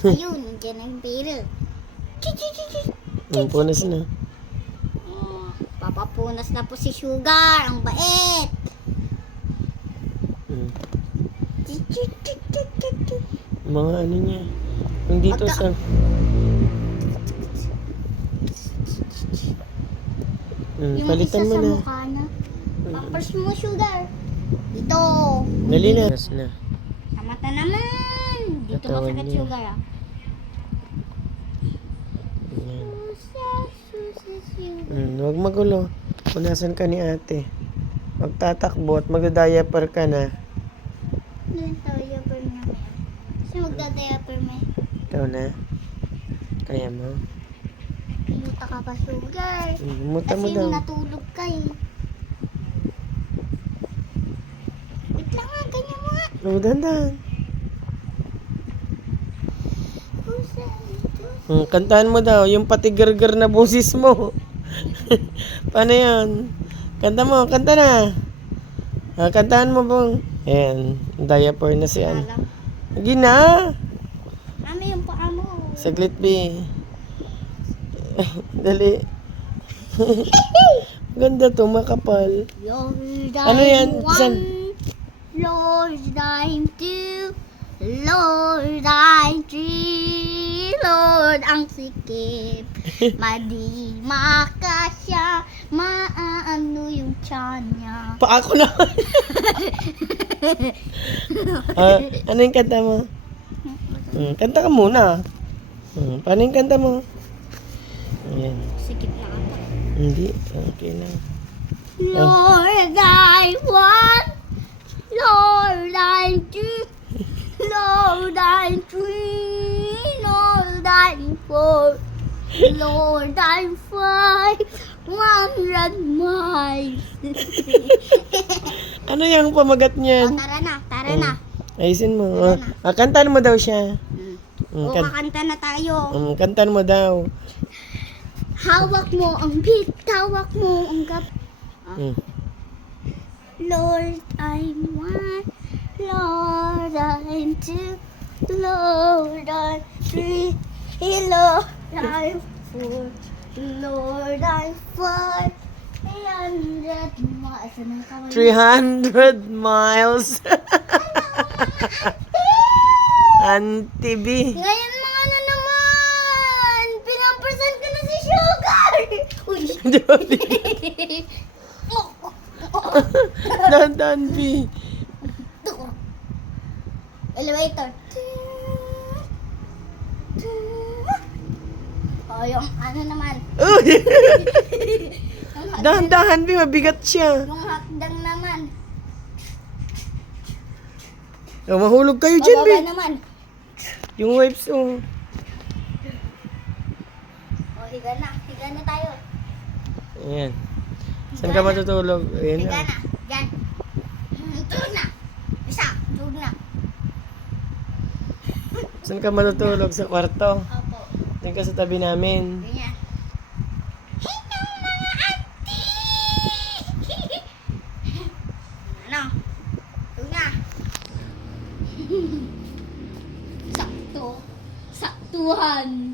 Ayun, nandiyan na yung pera. Punas na. Oh, papapunas na po si Sugar. Ang bait. Hmm. Mga ano niya. Yung dito Pagka- sa... Yung palitan isa mo sa na. mukha na. Pampers mo, Sugar. Dito. Dali na. Punas na. Sa mata naman. Dito Katawan masakit, niya. Sugar, ah. Ayan. Sugar. Huwag magulo. Punasan ka ni ate. Magtatakbo at magda-diaper ka na. Doon tayo per na. Kasi magdadaya per may. Ikaw na. Kaya mo. Pumunta ka pa, Sugar. Muta mo Kasi daw. natulog ka eh. Wait lang nga, ganyan mo nga. Dandan. Kantahan mo daw. Yung pati gargar na boses mo. Paano yan? Kanta mo. Kanta na. Kantahan mo bang. Ayan. Diaper na si ano. Alam. Hindi na. Mami, yung paa mo. Saglit, B. Dali. Ganda to, makapal. Lord, Ano yan? I'm one. San? Lord, I'm two. Lord, I'm three. Lord, ang sikip. Madi makasya. Maano yung tiyan niya. Pa ako na. Ano yung kanta mo? Kanta ka muna. Paano yung kanta mo? Ayan. Sikip na ako. Hindi. Okay lang. Lord, I'm one. Lord, I'm two. Lord, I'm three. Lord, I'm four. Lord, I'm 500 miles. Ano yung pamagat Oh, niyan? tara na. Ayusin mo. Kantahan mo daw siya. O, kakanta na tayo. Kantahan mo daw. Hawak mo ang beat, hawak mo ang gap. Lord, I'm one. Lord, I'm two. Lord, I'm three. Lord, I'm four. Lord, I'm 500 miles. 300 miles. Auntie B. Ngayon mga ano naman, pinampersan ko na si Sugar. Uy. Dandan B. Elevator. Oh, yung ano naman. Uy! Yung hagdan, Dahan-dahan B, mabigat siya. yung hagdan naman. Mahulog kayo dyan B. Bababa naman. Yung wipes oh. Oh, higa na tayo. Ayan. Saan ka matutulog? Ayan Higa na. na. Yan. Tulog na. Isa, tulog na. Saan ka matutulog? Sa kwarto? Opo. Diyan ka sa tabi namin. Ganyan. Hello, mga auntie! Ano? Tulog na. Sakto. Saktuhan.